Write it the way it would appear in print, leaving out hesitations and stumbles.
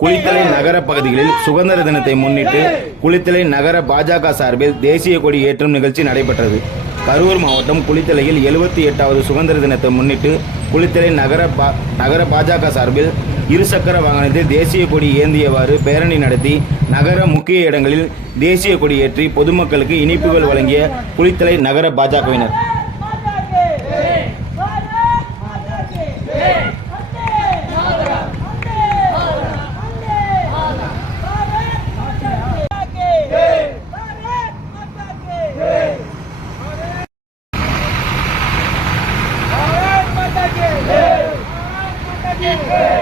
குளித்தலை நகர பகுதிகளில் சுதந்திர தினத்தை முன்னிட்டு குளித்தலை நகர பாஜக சார்பில் தேசிய கொடி ஏற்றும் நிகழ்ச்சி நடைபெற்றது. கரூர் மாவட்டம் குளித்தலையில் 78வது சுதந்திர தினத்தை முன்னிட்டு குளித்தலை நகர பாஜக சார்பில் இருசக்கர வாகனத்தில் தேசிய கொடி ஏந்தியவாறு பேரணி நடத்தி நகர முக்கிய இடங்களில் தேசிய கொடி ஏற்றி பொதுமக்களுக்கு இனிப்புகள் வழங்கிய குளித்தலை நகர பாஜகவினர். Yeah.